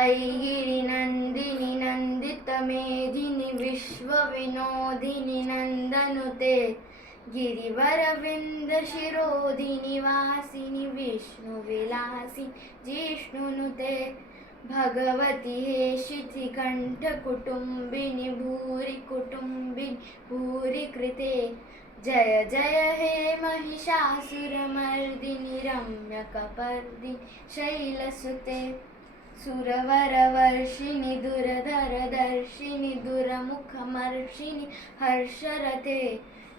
ऐगिरिनन्दिनि नन्दितमेधिनि विश्वविनोदिनि नन्दनुते गिरिवरविन्दशिरोधिनि वासिनि विष्णुविलासिनि जिष्णुनुते भगवति हेशितिकण्ठकुटुम्बिनि भूरि कुटुम्बिनि भूरि कृते जय जय हे महिषासुरमर्दिनि रम्यकपर्दिनि शैलसुते सुरवरवर्षिणि दुरधरदर्शिनि दुरमुखमर्षिणि हर्षरते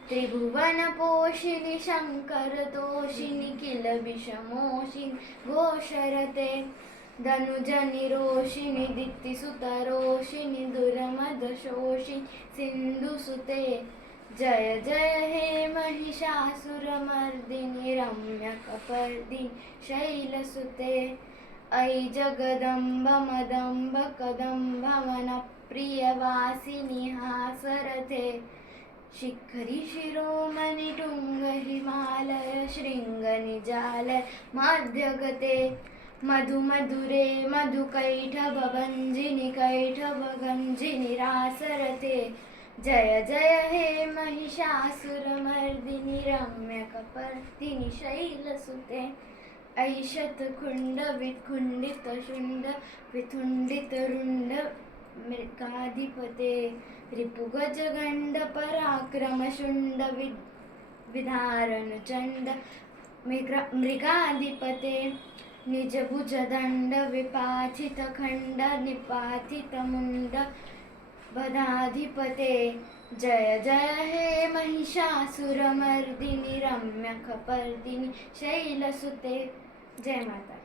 त्रिभुवनपोषिणि शङ्करतोषिणि किल विषमोषिणि घोषरते धनुजनिरोषिणि दित्तिसुतरोषिणि दुरमदशोषिणि सिन्धुसुते जय जय हे महिषासुरमर्दिनि रम्यकपर्दिनि शैलसुते ऐ जगदम्ब मदम्ब कदम्ब मनप्रियवासिनि हासरथे शिखरि शिरोमणि टुङ्ग हिमालय शृङ्गनिजालय मध्यगते मधुमधुरे मधुकैटभभञ्जिनि कैटभगञ्जिनि रासरथे जय जय हे महिषासुरमर्दिनि रम्यकपर्दिनि शैलसुते ऐशतकुण्ड विखुण्डितशुण्ड विथुण्डितरुण्ड मृगाधिपते रिपुगजगण्ड पराक्रमशुण्ड विधारणचण्ड मृगाधिपते निजभुजदण्ड विपाथितखण्ड निपाथितमुण्ड बधाधिपते जय जय हे महिषासुरमर्दिनि रम्यकपर्दिनि शैलसुते जय माता।